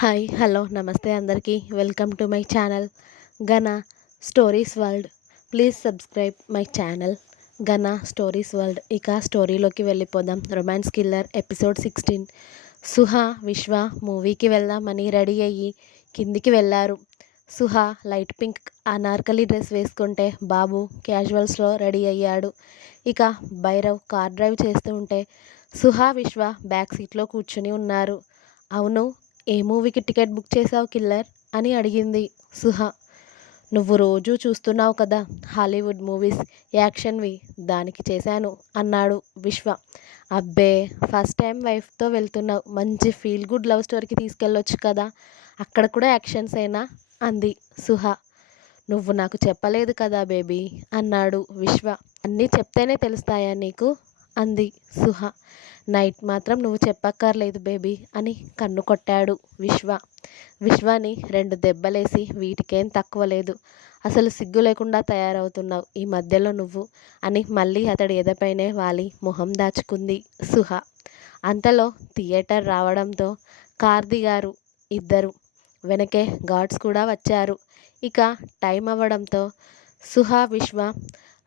Hi hello నమస్తే అందరికీ welcome to my channel Gana stories world. Please subscribe my channel Gana stories world. ఇక స్టోరీలోకి వెళ్ళిపోదాం. Romance killer episode 16. Suha విశ్వ మూవీకి వెళ్దామని రెడీ అయ్యి కిందికి వెళ్ళారు. Suha light pink Anarkali dress వేసుకుంటే బాబు క్యాజువల్స్లో రెడీ అయ్యాడు. ఇక భైరవ్ కార్ డ్రైవ్ చేస్తూ ఉంటే సుహా విశ్వ బ్యాక్ సీట్లో కూర్చుని ఉన్నారు. అవును, ఏ మూవీకి టికెట్ బుక్ చేసావు కిల్లర్ అని అడిగింది సుహా. నువ్వు రోజూ చూస్తున్నావు కదా హాలీవుడ్ మూవీస్, యాక్షన్వి, దానికి చేశాను అన్నాడు విశ్వ. అబ్బే, ఫస్ట్ టైం వైఫ్తో వెళ్తున్నావు, మంచి ఫీల్ గుడ్ లవ్ స్టోరీకి తీసుకెళ్ళొచ్చు కదా, అక్కడ కూడా యాక్షన్సేనా అంది సుహా. నువ్వు నాకు చెప్పలేదు కదా బేబీ అన్నాడు విశ్వ. అన్నీ చెప్తేనే తెలుస్తాయా నీకు అంది సుహా. నైట్ మాత్రం నువ్వు చెప్పక్కర్లేదు బేబీ అని కన్ను కొట్టాడు విశ్వ. విశ్వాని 2 దెబ్బలేసి వీటికేం తక్కువ లేదు, అసలు సిగ్గు లేకుండా తయారవుతున్నావు ఈ మధ్యలో నువ్వు అని మళ్ళీ అతడి ఎదపైనే వాలి మొహం దాచుకుంది సుహా. అంతలో థియేటర్ రావడంతో కార్ దిగారు ఇద్దరు. వెనకే గార్డ్స్ కూడా వచ్చారు. ఇక టైం అవ్వడంతో సుహా విశ్వ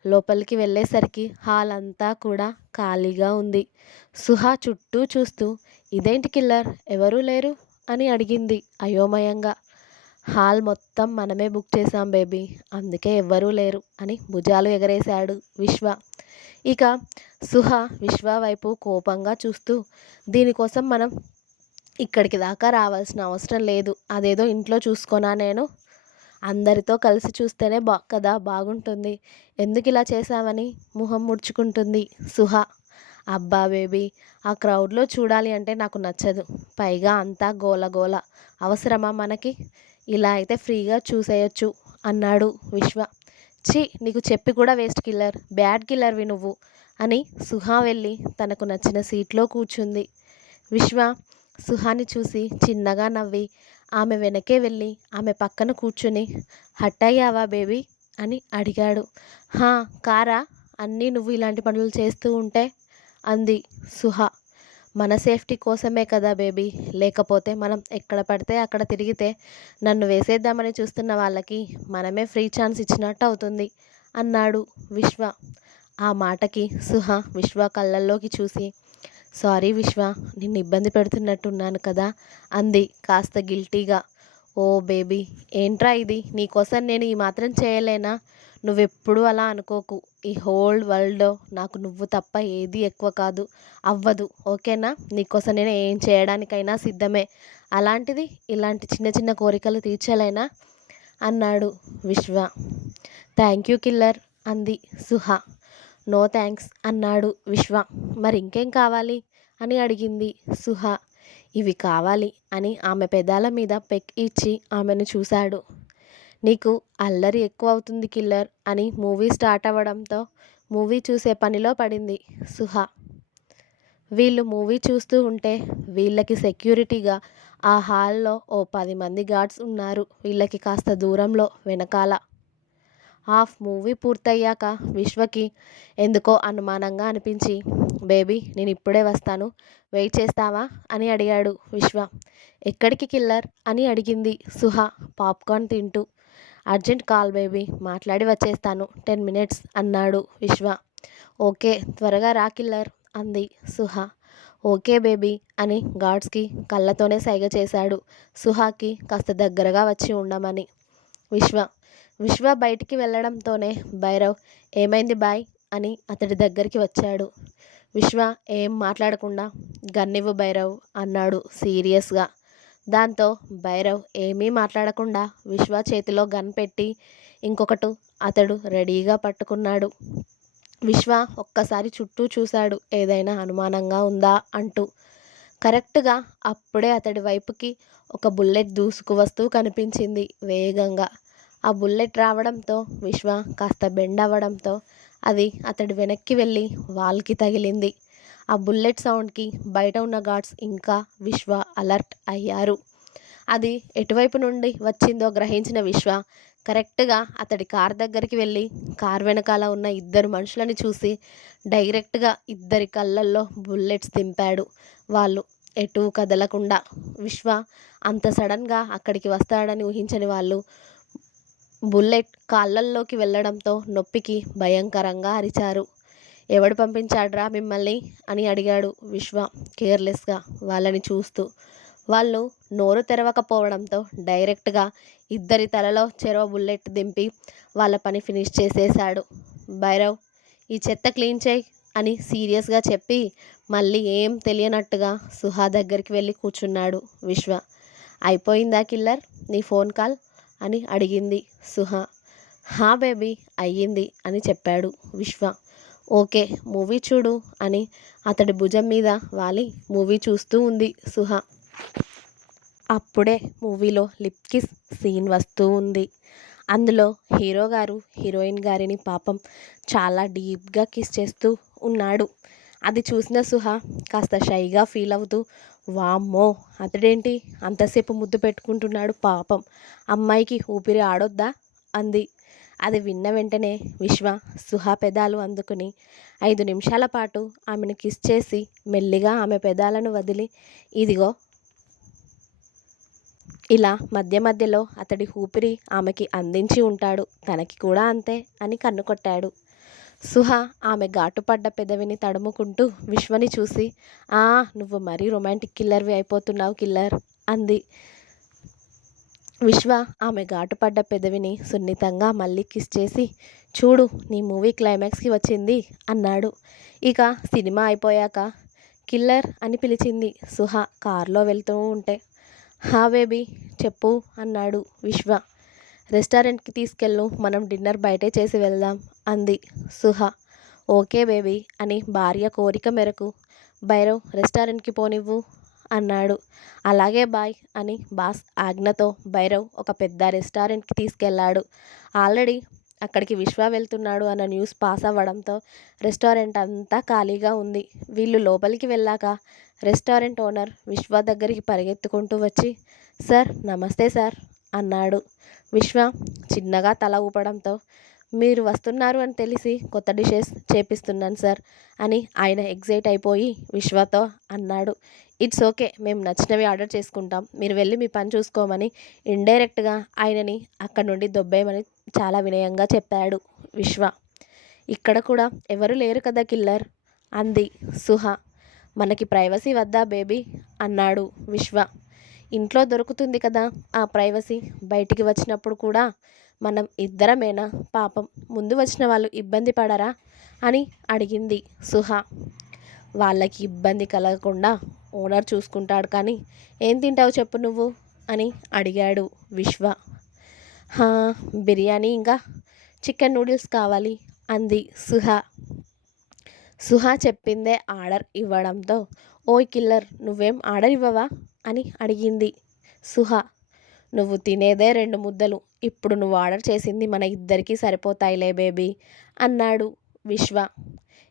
లోపలికి వెళ్ళేసరికి హాల్ అంతా కూడా ఖాళీగా ఉంది. సుహా చుట్టూ చూస్తూ ఇదేంటి కిల్లర్ ఎవరూ లేరు అని అడిగింది అయోమయంగా. హాల్ మొత్తం మనమే బుక్ చేశాం బేబీ, అందుకే ఎవ్వరూ లేరు అని భుజాలు ఎగరేశాడు విశ్వ. ఇక సుహా విశ్వ వైపు కోపంగా చూస్తూ దీనికోసం మనం ఇక్కడికి దాకా రావాల్సిన అవసరం లేదు, అదేదో ఇంట్లో చూసుకోనా నేను, అందరితో కలిసి చూస్తేనే కదా బాగుంటుంది, ఎందుకు ఇలా చేశావని ముఖం ముడుచుకుంటుంది సుహా. అబ్బా బేబీ, ఆ క్రౌడ్లో చూడాలి అంటే నాకు నచ్చదు, పైగా అంతా గోల, అవసరమా మనకి, ఇలా అయితే ఫ్రీగా చూసేయొచ్చు అన్నాడు విశ్వ. ఛీ, నీకు చెప్పి కూడా వేస్ట్ కిల్లర్, బ్యాడ్ కిల్లర్వి నువ్వు అని సుహా వెళ్ళి తనకు నచ్చిన సీట్లో కూర్చుంది. విశ్వ సుహాని చూసి చిన్నగా నవ్వి ఆమె వెనకే వెళ్ళి ఆమె పక్కన కూర్చుని హట్ అయ్యావా బేబీ అని అడిగాడు. హా, కారా, అన్నీ నువ్వు ఇలాంటి పనులు చేస్తూ ఉంటే అంది సుహా. మన సేఫ్టీ కోసమే కదా బేబీ, లేకపోతే మనం ఎక్కడ పడితే అక్కడ తిరిగితే నన్ను వేసేద్దామని చూస్తున్న వాళ్ళకి మనమే ఫ్రీ ఛాన్స్ ఇచ్చినట్టు అవుతుంది అన్నాడు విశ్వ. ఆ మాటకి సుహా విశ్వ కళ్ళల్లోకి చూసి సారీ విశ్వ, నిన్ను ఇబ్బంది పెడుతున్నట్టున్నాను కదా అంది కాస్త గిల్టీగా. ఓ బేబీ, ఏంట్రా ఇది, నీకోసం నేను ఈ మాత్రం చేయలేనా, నువ్వెప్పుడు అలా అనుకోకు, ఈ హోల్ వరల్డ్లో నాకు నువ్వు తప్ప ఏది ఎక్కువ కాదు, అవ్వదు, ఓకేనా, నీకోసం నేను ఏం చేయడానికైనా సిద్ధమే, అలాంటిది ఇలాంటి చిన్న చిన్న కోరికలు తీర్చలేనా అన్నాడు విశ్వ. థ్యాంక్ యూ కిల్లర్ అంది సుహా. నో థ్యాంక్స్ అన్నాడు విశ్వ. మరి ఇంకేం కావాలి అని అడిగింది సుహా. ఇవి కావాలి అని ఆమె పెదాల మీద పెక్ ఇచ్చి ఆమెను చూశాడు. నీకు అల్లరి ఎక్కువ అవుతుంది కిల్లర్ అని మూవీ స్టార్ట్ అవ్వడంతో మూవీ చూసే పనిలో పడింది సుహా. వీళ్ళు మూవీ చూస్తూ ఉంటే వీళ్ళకి సెక్యూరిటీగా ఆ హాల్లో ఓ 10 మంది గార్డ్స్ ఉన్నారు. వీళ్ళకి కాస్త దూరంలో వెనకాల. హాఫ్ మూవీ పూర్తయ్యాక విశ్వకి ఎందుకో అనుమానంగా అనిపించి బేబీ నేను ఇప్పుడే వస్తాను, వెయిట్ చేస్తావా అని అడిగాడు విశ్వ. ఎక్కడికి కిల్లర్ అని అడిగింది సుహా పాప్కార్న్ తింటూ. అర్జెంట్ కాల్ బేబీ, మాట్లాడి వచ్చేస్తాను, 10 మినిట్స్ అన్నాడు విశ్వ. ఓకే, త్వరగా రా కిల్లర్ అంది సుహా. ఓకే బేబీ అని గార్డ్స్కి కళ్ళతోనే సైగ చేశాడు సుహాకి కాస్త దగ్గరగా వచ్చి ఉండమని. విశ్వ బయటికి వెళ్ళడంతోనే భైరవ్ ఏమైంది బాయ్ అని అతడి దగ్గరికి వచ్చాడు. విశ్వ ఏం మాట్లాడకుండా గన్నివ్వు భైరవ్ అన్నాడు సీరియస్గా. దాంతో భైరవ్ ఏమీ మాట్లాడకుండా విశ్వ చేతిలో గన్ పెట్టి ఇంకొకటి అతడు రెడీగా పట్టుకున్నాడు. విశ్వ ఒక్కసారి చుట్టూ చూశాడు ఏదైనా అనుమానంగా ఉందా అంటూ. కరెక్ట్గా అప్పుడే అతడి వైపుకి ఒక బుల్లెట్ దూసుకు వస్తూ కనిపించింది వేగంగా. ఆ బుల్లెట్ రావడంతో విశ్వ కాస్త బెండ్ అవ్వడంతో అది అతడి వెనక్కి వెళ్ళి వాల్కి తగిలింది. ఆ బుల్లెట్ సౌండ్కి బయట ఉన్న గార్డ్స్ ఇంకా విశ్వ అలర్ట్ అయ్యారు. అది ఎటువైపు నుండి వచ్చిందో గ్రహించిన విశ్వ కరెక్ట్గా అతడి కార్ దగ్గరికి వెళ్ళి కార్ వెనకాల ఉన్న 2 మనుషులని చూసి డైరెక్ట్గా ఇద్దరి కళ్ళల్లో బుల్లెట్స్ దింపాడు. వాళ్ళు ఎటూ కదలకుండా. విశ్వ అంత సడన్గా అక్కడికి వస్తాడని ఊహించని వాళ్ళు బుల్లెట్ కాళ్ళల్లోకి వెళ్ళడంతో నొప్పికి భయంకరంగా అరిచారు. ఎవడు పంపించాడ్రా మిమ్మల్ని అని అడిగాడు విశ్వ కేర్లెస్గా వాళ్ళని చూస్తూ. వాళ్ళు నోరు తెరవకపోవడంతో డైరెక్ట్గా ఇద్దరి తలలో చెరో బుల్లెట్ దింపి వాళ్ళ పని ఫినిష్ చేసేశాడు. భైరవ్, ఈ చెత్త క్లీన్ చేయి అని సీరియస్గా చెప్పి మళ్ళీ ఏం తెలియనట్టుగా సుహా దగ్గరికి వెళ్ళి కూర్చున్నాడు విశ్వ. అయిపోయిందా కిల్లర్ నీ ఫోన్ కాల్ అని అడిగింది సుహా. హా బేబీ అయ్యింది అని చెప్పాడు విశ్వ. ఓకే మూవీ చూడు అని అతడి భుజం మీద వాలి మూవీ చూస్తూ ఉంది సుహా. అప్పుడే మూవీలో లిప్ కిస్ సీన్ వస్తూ ఉంది. అందులో హీరో గారు హీరోయిన్ గారిని పాపం చాలా డీప్గా కిస్ చేస్తూ ఉన్నాడు. అది చూసిన సుహా కాస్త షైగా ఫీల్ అవుతూ, వామ్మో అతడేంటి అంతసేపు ముద్దు పెట్టుకుంటున్నాడు పాపం, అమ్మాయికి ఊపిరి ఆడొద్దా అంది. అది విన్న వెంటనే విశ్వ సుహా పెదాలు అందుకుని 5 నిమిషాల పాటు ఆమెను కిస్ చేసి మెల్లిగా ఆమె పెదాలను వదిలి, ఇదిగో ఇలా మధ్య మధ్యలో అతడి ఊపిరి ఆమెకి అందించి ఉంటాడు, తనకి కూడా అంతే అని కన్నుకొట్టాడు. సుహా ఆమె ఘాటుపడ్డ పెదవిని తడుముకుంటూ విశ్వని చూసి, ఆ నువ్వు మరీ రొమాంటిక్ కిల్లర్వి అయిపోతున్నావు కిల్లర్ అంది. విశ్వ ఆమె ఘాటుపడ్డ పెదవిని సున్నితంగా మళ్ళీ కిస్ చేసి, చూడు నీ మూవీ క్లైమాక్స్కి వచ్చింది అన్నాడు. ఇక సినిమా అయిపోయాక కిల్లర్ అని పిలిచింది సుహా కారులో వెళ్తూ ఉంటే. హా బేబీ చెప్పు అన్నాడు విశ్వ. రెస్టారెంట్కి తీసుకెళ్ళు, మనం డిన్నర్ బయటే చేసి వెళ్దాం అంది సుహా. ఓకే బేబీ అని భార్య కోరిక మేరకు భైరవ్ రెస్టారెంట్కి పోనివ్వు అన్నాడు. అలాగే బాయ్ అని బాస్ ఆజ్ఞతో భైరవ్ ఒక పెద్ద రెస్టారెంట్కి తీసుకెళ్లాడు. ఆల్రెడీ అక్కడికి విశ్వ వెళ్తున్నాడు అన్న న్యూస్ పాస్ అవ్వడంతో రెస్టారెంట్ అంతా ఖాళీగా ఉంది. వీళ్ళు లోపలికి వెళ్ళాక రెస్టారెంట్ ఓనర్ విశ్వ దగ్గరికి పరిగెత్తుకుంటూ వచ్చి, సార్ నమస్తే సార్ అన్నాడు. విశ్వ చిన్నగా తల ఊపడంతో, మీరు వస్తున్నారు అని తెలిసి కొత్త డిషెస్ చేపిస్తున్నాను సార్ అని ఆయన ఎగ్జైట్ అయిపోయి విశ్వతో అన్నాడు. ఇట్స్ ఓకే, మేము నచ్చినవి ఆర్డర్ చేసుకుంటాం, మీరు వెళ్ళి మీ పని చూసుకోమని ఇండైరెక్ట్గా ఆయనని అక్కడి నుండి దొబ్బేయమని చాలా వినయంగా చెప్పాడు విశ్వ. ఇక్కడ కూడా ఎవరు లేరు కదా కిల్లర్ అంది సుహా. మనకి ప్రైవసీ వద్దా బేబీ అన్నాడు విశ్వ. ఇంట్లో దొరుకుతుంది కదా ఆ ప్రైవసీ, బయటికి వచ్చినప్పుడు కూడా మనం ఇద్దరమేనా, పాపం ముందు వచ్చిన వాళ్ళు ఇబ్బంది పడరా అని అడిగింది సుహా. వాళ్ళకి ఇబ్బంది కలగకుండా ఓనర్ చూసుకుంటాడు, కానీ ఏం తింటావు చెప్పు నువ్వు అని అడిగాడు విశ్వ. హా బిర్యానీ ఇంకా చికెన్ నూడిల్స్ కావాలి అంది సుహా. సుహా చెప్పిందే ఆర్డర్ ఇవ్వడంతో, ఓయ్ కిల్లర్ నువ్వేం ఆర్డర్ ఇవ్వవా అని అడిగింది సుహా. నువ్వు తినేదే 2 ముద్దలు, ఇప్పుడు నువ్వు ఆర్డర్ చేసింది మన ఇద్దరికీ సరిపోతాయిలే బేబీ అన్నాడు విశ్వ.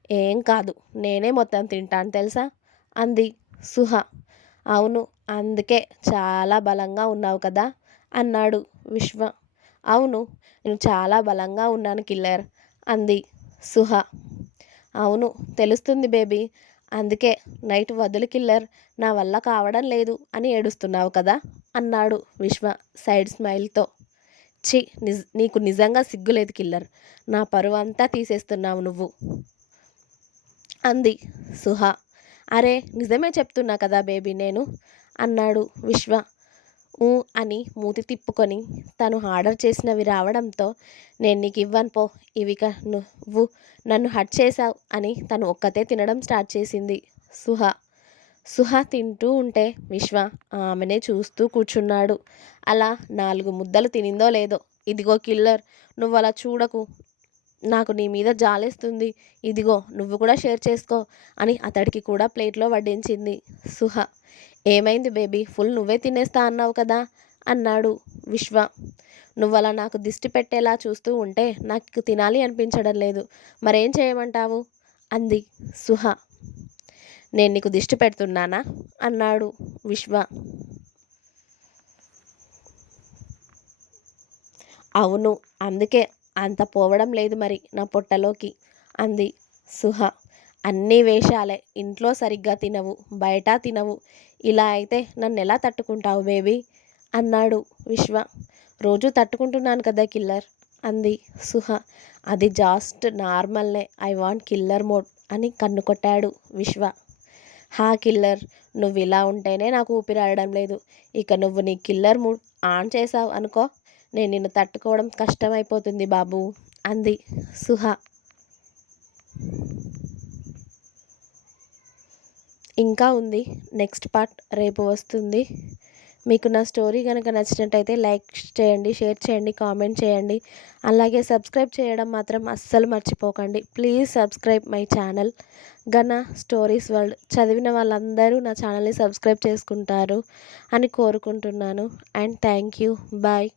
ఏం కాదు నేనే మొత్తం తింటాను తెలుసా అంది సుహా. అవును అందుకే చాలా బలంగా ఉన్నావు కదా అన్నాడు విశ్వ. అవును నేను చాలా బలంగా ఉన్నాను కిల్లర్ అంది సుహా. అవును తెలుస్తుంది బేబీ, అందుకే నైట్ వదులు కిల్లర్, నా వల్ల కావడం లేదు అని ఏడుస్తున్నావు కదా అన్నాడు విశ్వ సైడ్ స్మైల్తో. ఛీ నీకు నిజంగా సిగ్గులేదు కిల్లర్, నా పరువు అంతా తీసేస్తున్నావు నువ్వు అంది సుహా. అరే నిజమే చెప్తున్నా కదా బేబీ నేను అన్నాడు విశ్వ. ఊ అని మూతి తిప్పుకొని తను ఆర్డర్ చేసినవి రావడంతో, నేను నీకు ఇవ్వను పో, ఇవిక నువ్వు నన్ను హట్ చేశావు అని తను ఒక్కతే తినడం స్టార్ట్ చేసింది సుహా. సుహా తింటూ ఉంటే విశ్వ ఆమెనే చూస్తూ కూర్చున్నాడు. అలా 4 ముద్దలు తినిందో లేదో, ఇదిగో కిల్లర్ నువ్వు అలా చూడకు, నాకు నీ మీద జాలేస్తుంది, ఇదిగో నువ్వు కూడా షేర్ చేసుకో అని అతడికి కూడా ప్లేట్లో వడ్డించింది సుహా. ఏమైంది బేబీ, ఫుల్ నువ్వే తినేస్తా అన్నావు కదా అన్నాడు విశ్వ. నువ్వలా నాకు దిష్టి పెట్టేలా చూస్తూ ఉంటే నాకు తినాలి అనిపించడం లేదు, మరేం చేయమంటావు అంది సుహా. నేను నీకు దిష్టి పెడుతున్నానా అన్నాడు విశ్వ. అవును అందుకే అంత పోవడం లేదు మరి నా పొట్టలోకి అంది సుహా. అన్నీ వేషాలే, ఇంట్లో సరిగ్గా తినవు, బయట తినవు, ఇలా అయితే నన్ను ఎలా తట్టుకుంటావు బేబీ అన్నాడు విశ్వ. రోజు తట్టుకుంటున్నాను కదా కిల్లర్ అంది సుహ. అది జాస్ట్ నార్మల్నే, ఐ వాంట్ కిల్లర్ మోడ్ అని కన్ను కొట్టాడు విశ్వ. హా కిల్లర్, నువ్వు ఇలా ఉంటేనే నాకు ఊపిరాడడం లేదు. ఇక నువ్వు నీ కిల్లర్ మూడ్ ఆన్ చేసావు అనుకో, నేను నిన్ను తట్టుకోవడం కష్టమైపోతుంది బాబు అంది సుహ. ఇంకా ఉంది, నెక్స్ట్ పార్ట్ రేపు వస్తుంది. మీకు నా స్టోరీ కనుక నచ్చినట్టయితే లైక్ చేయండి, షేర్ చేయండి, కామెంట్ చేయండి. అలాగే సబ్స్క్రైబ్ చేయడం మాత్రం అస్సలు మర్చిపోకండి. Please subscribe my channel Gana stories world. చదివిన వాళ్ళందరూ నా ఛానల్ని సబ్స్క్రైబ్ చేసుకుంటారు అని కోరుకుంటున్నాను. And thank you. బాయ్.